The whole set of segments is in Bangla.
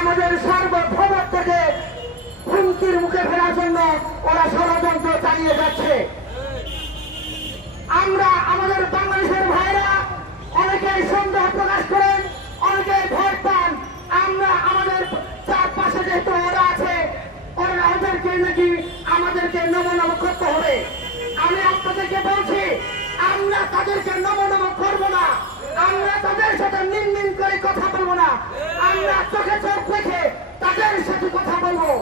আমাদের সার্বভৌমত্ব থেকে হুমকির মুখে ফেরার জন্য ওরা ষড়যন্ত্র চালিয়ে যাচ্ছে। আমরা আমাদের বাংলাদেশের ভাইরা অনেকেই সন্দেহ প্রকাশ করেন, অনেকেই ভয় পান। আমরা আমাদের চারপাশে যেহেতু ওরা আছে, ওরা ওদেরকে নাকি আমাদেরকে নমনম করতে হবে। আমি আপনাদেরকে বলছি, আমরা তাদেরকে নমনম করবো না, আমরা তাদের সাথে মিনমিন করে কথা বলবো না, আমরা চোখে চোখ রেখে তাদের সাথে কথা বলবো।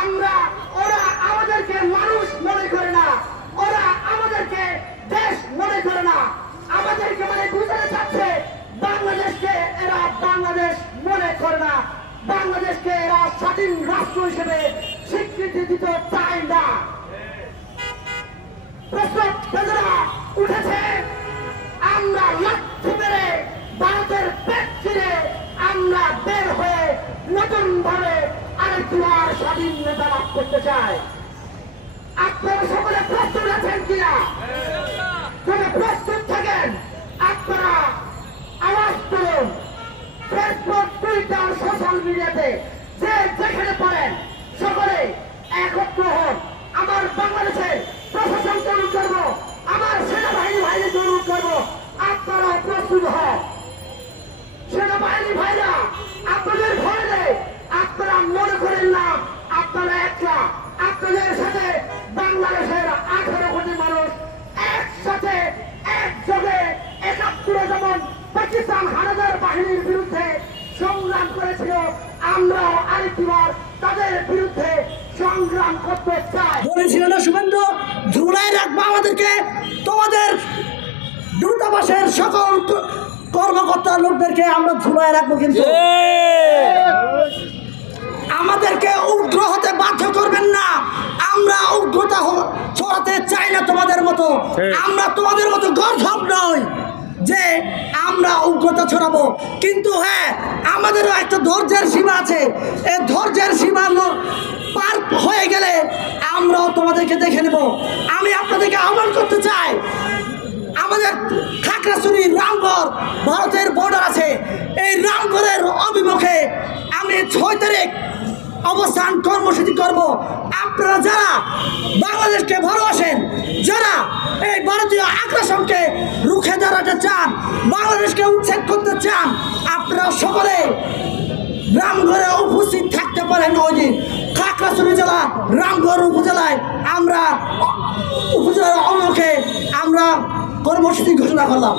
আমরা ওরা আমাদেরকে মানুষ মনে করে না, ওরা আমাদেরকে দেশ মনে করে না, আমাদেরকে মানে বুঝাতে চাচ্ছে বাংলাদেশকে এরা বাংলাদেশ মনে করে না, বাংলাদেশকে এরা স্বাধীন রাষ্ট্র হিসেবে স্বীকৃতি দিতে চায় না। প্রশ্ন উঠেছে, আমরা লাঠি মেরে ভারতের পেট ছিঁড়ে আমরা বের হয়ে নতুন ভাবে আরেকটি স্বাধীনতা লাভ করতে চাই। আপনারা সকলে প্রস্তুত আছেন কিনা? যদি প্রস্তুত থাকেন আপনারা আওয়াজ করুন। ফেসবুক, টুইটার, সোশ্যাল মিডিয়াতে যে যেখানে পারেন সকলে একত্র হন। আমার বাংলাদেশের প্রশাসনকে অনুরোধ করবো, আমার সেনাবাহিনী ভাইদেরকে অনুরোধ করবো, আপনারা প্রস্তুত হন। সেনাবাহিনী ভাইরা আপনাদের ভয় নেই, আপনারা মনে করেন না আপনারা একটা, আপনাদের সাথে বাংলাদেশের 18 কোটি মানুষ একসাথে একযোগে 71 যেমন পাকিস্তান হানাদার বাহিনীর বিরুদ্ধে সংগ্রাম করেছিল, আমরাও আরেকবার তাদের বিরুদ্ধে সংগ্রাম করতে চাই। বলেছিল না শুভেন্দু, ঝুলায় রাখবো আমাদেরকে, তোমাদের দূতাবাসের সকল কর্মকর্তা লোকদেরকে আমরা ঝুলায় রাখবো, কিন্তু আমাদেরকে উগ্র হতে বাধ্য করবেন না। আমরা উগ্রতা ছড়াতে চাই না তোমাদের মতো, আমরা তোমাদের মতো গর্ধব নই যে আমরা উগ্রতা ছড়াবো। কিন্তু হ্যাঁ, আমাদেরও একটা ধৈর্যের সীমা আছে, এই ধৈর্যের সীমা পার হয়ে গেলে আমরাও তোমাদেরকে দেখে নেব। আমি আপনাদেরকে আহ্বান করতে চাই, আমাদের খাগড়াছড়ি রামগড় ভারতের বর্ডার আছে, এই রামগড়ের অভিমুখে আমি 6 তারিখ অবস্থান কর্মসূচি করব। আপনারা যারা বাংলাদেশকে ভালোবাসেন, যারা এই ভারতীয় আগ্রাসনকে রুখে দাঁড়াতে চান, বাংলাদেশকে উচ্ছেদ করতে চান, আপনারা সকলে রামগড়ে উপস্থিত থাকতে পারেন। ওই দিন খাগড়াছড়ি জেলা রামগড় উপজেলায় আমরা উপজেলার অভিমুখে আমরা কর্মসূচি ঘোষণা করলাম।